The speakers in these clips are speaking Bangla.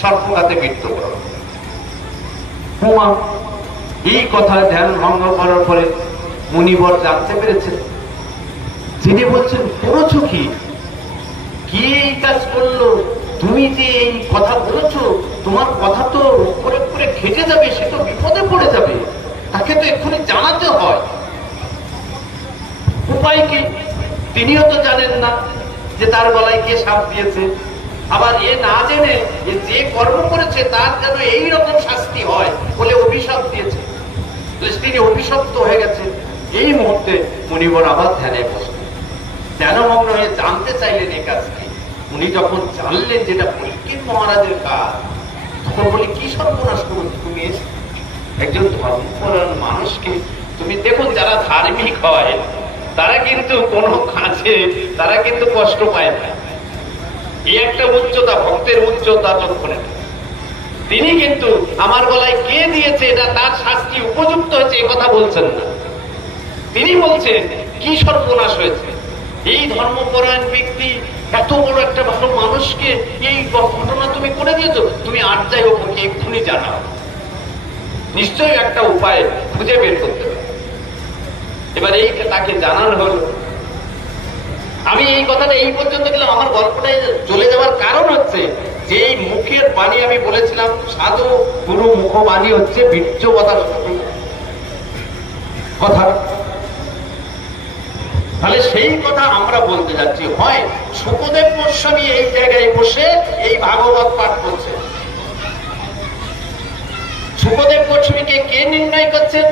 সর্পঘাতে মৃত্যুবরণ। হুমা এই কথা ধ্যান ভঙ্গ করার পরে মুনিবর জানতে পেরেছেন। তিনি বলছেন, করেছো কি? কি এই কাজ করলো? তুমি যে এই কথা বলেছো, তোমার কথা তো উপরে উপরে ঘেটে যাবে, সে তো বিপদে পড়ে যাবে, তাকে তো এক্ষুনি জানাতে হয়। উপায় কি? তিনিও তো জানেন না যে তার গলায় কে সাপ দিয়েছে। আবার এ না জেনে যে কর্ম করেছে তার যেন এইরকম শাস্তি হয় বলে অভিশাপ দিয়েছে। তিনি অভিশপ্ত হয়ে গেছে। এই মুহূর্তে মুনিবর আবার ধ্যানে বসলেন, ধ্যানমগ্ন হয়ে জানতে চাইলেন এ কাজ কি। উনি যখন জানলেন যেটা পরীক্ষিত মহারাজের কাজ, তখন বলি, কি সর্বনাশ করেছো তুমি? একজন ধর্মপরায়ণ মানুষকে তুমি দেখুন, যারা ধার্মিক হয় তারা কিন্তু কোনো কাজে তারা কিন্তু কষ্ট পায় না। এই একটা উচ্চতা, ভক্তের উচ্চতা লক্ষণে। তিনি কিন্তু আমার গলায় কে দিয়েছে এটা তার শাস্তি উপযুক্ত হয়েছে এ কথা বলছেন না। তিনি বলছেন, কি সর্বনাশ হয়েছে? এই ধর্মপরায়ণ ব্যক্তি এত বড় একটা ভালো মানুষকে এই ঘটনা তুমি করে দিয়েছো। তুমি আর যাই হোক ওকে এক্ষুনি জানাও, নিশ্চয়ই একটা উপায় খুঁজে বের করতে হবে। এবার এই তাকে জানানো হলো। আমি এই কথাটা এই পর্যন্ত গেলাম, আমার গল্পটাই চলে যাওয়ার কারণ হচ্ছে যে এই মুখের বাণী আমি বলেছিলাম, সাধু গুরু মুখবাণী হচ্ছে বীর্যবতার কথা। তাহলে সেই কথা আমরা বলতে যাচ্ছি। হয় শুকদেব গোস্বামী এই জায়গায় বসে এই ভাগবত পাঠ করছে। শুকদেব গোস্বামীকে কে নির্ণয় করছেন?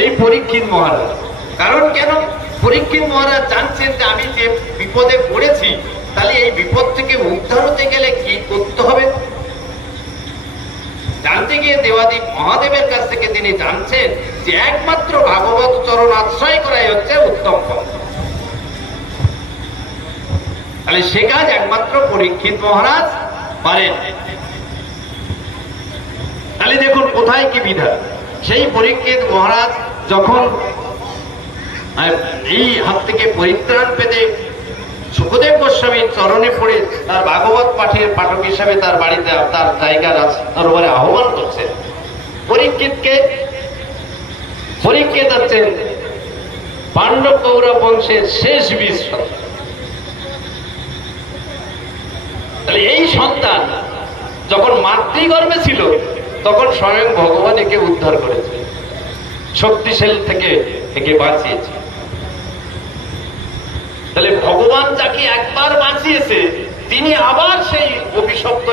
এই পরীক্ষিত মহারাজ। কারণ কেন? পরীক্ষিত মহারাজ জানছেন যে আমি যে বিপদে পড়েছি, তাহলে এই বিপদ থেকে উদ্ধার হতে গেলে কি করতে হবে জানতে গিয়ে দেবাদিক মহাদেবের কাছ থেকে তিনি জানছেন যে একমাত্র ভাগবত চরণ আশ্রয় করাই হচ্ছে উত্তম পথ। তাহলে সে কাজ একমাত্র পরীক্ষিত মহারাজ পারেন। তাহলে দেখুন কোথায় কি বিধান। সেই পরীক্ষিত মহারাজ যখন এই হাত থেকে পরিত্রাণ পেতে শুকদেব গোস্বামীর চরণে পড়ে তার ভাগবত পাঠের পাঠক হিসাবে তার বাড়িতে তার জায়গা দরবারে আহ্বান করছেন, পরীক্ষিত হচ্ছেন পাণ্ডব কৌরব বংশের শেষ বীর সন্তান। তাহলে এই সন্তান যখন মাতৃগর্ভে ছিল তখন স্বয়ং ভগবান একে উদ্ধার করেছে, শক্তিশালী থেকে একে বাঁচিয়েছে। তাহলে ভগবান যাকে একবার বাঁচিয়েছে তিনি আবার সেই অভিশপ্ত